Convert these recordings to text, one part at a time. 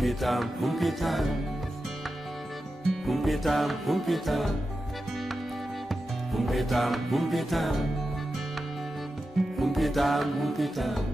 Humpitam, humpitam, humpitam, humpitam, humpitam, humpitam, humpitam, humpitam.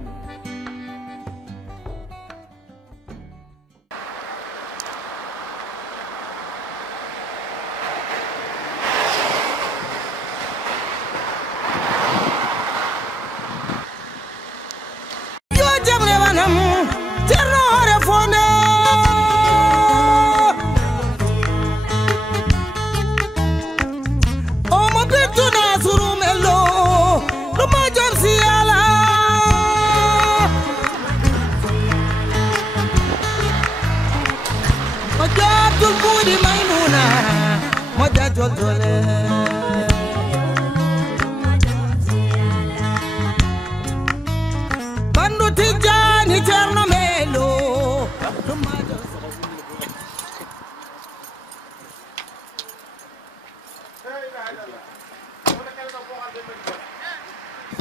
Bandu Tijani Cerno Melo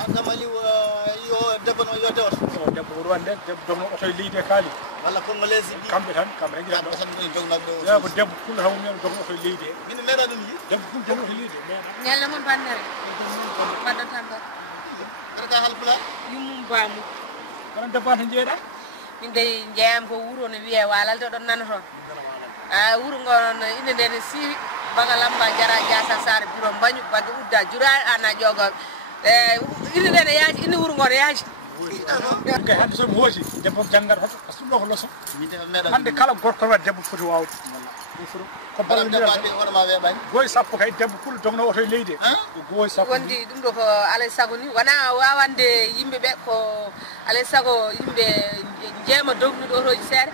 Agamali yo debbo no yo dewata debbo Rwanda debbo domno oto leydi kaali walla kon malesi bi kambe tan ngira do tan ni jogna do ya ko debbo kul haw men domno oto leydi min mera dum yi debbo kul domno oto leydi ñalla mon bannere badda tamba raka halfula yumum baamu kono debbo tan jeeda min dey jeyam ko wuro no wiye walalde don nana ton wuro ngon inde den si bagalamba jara jasa sar biro bañu badde udda jura ana jogo inde den yaaji inde wuro ngon yaaji ga hande so mooji debbo jangar hoto asuddo ko loso mi de mera hande kala gorko wat debbo foti waawde ko ballandira wona ma we bani goy sappo kay debbo kul domno oto leydi ko goy sappo wondi dum do ko alay sago ni wana wawande yimbe be ko alay sago yimbe jema dognude otoji seere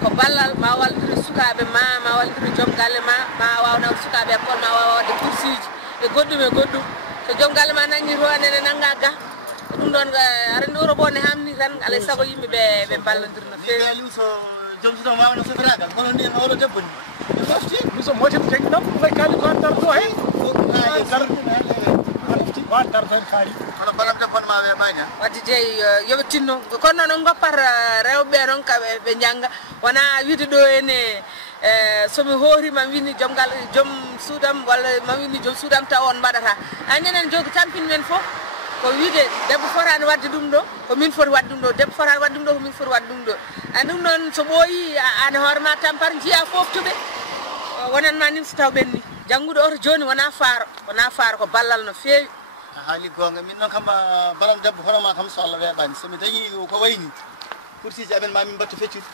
ko ballal ma waldire sukabe ma waldire jom galle ma wawna sukabe ko ma wawde kursiji e goddum so jom galle ma nangi roane ne nanga ga dum don arande oro bonne hamni tan alay sago yimbe be ballodirno fe mi so jom so ma wona so bragal kono ni ma wala debbo ni lafti mi so moti jeng nam lay kali ko andar do he ba dar tan kali kono balam debbo ma we bani wadde jeey yobe tinno kono non goppar rewbe non kabe be janga wana wiide do ene somi hoori mam wini jom suudam walla mam wini jom suudam taw on badata anenen jogi tampin men fo ko wiide debbo forani wadde dum do ko min foti wadde dum do debbo forani wadde dum do ko min foti wadde dum do an dum non so boyi an horma tampar jiya foftube wonan ma nim so taw benni jangudo oto joni wona faaro ko ballal no feewi haali gonga min non kam balam debbo horoma kam so Allah weɓani somi dañi ko wayni kursiji amen ma min batto feccude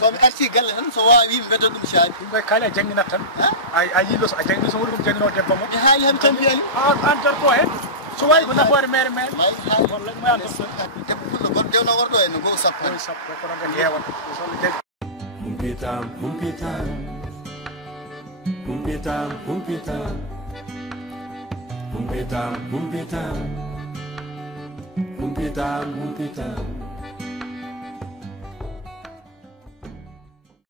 somi arti galle tan so wawi mi beddo dum shaari dum kala janginat tan ay yilos a jangino so woni ko jangino debbo mo e haali ham tambi ali an tar ko hen so wayi ko nafoore mere wallahi mo yanto debbo fullo gor dewno wordo en go sappo ko non gadi hewan Humpitam, humpitam, humpitam, humpitam, humpitam, humpitam, humpitam, humpitam.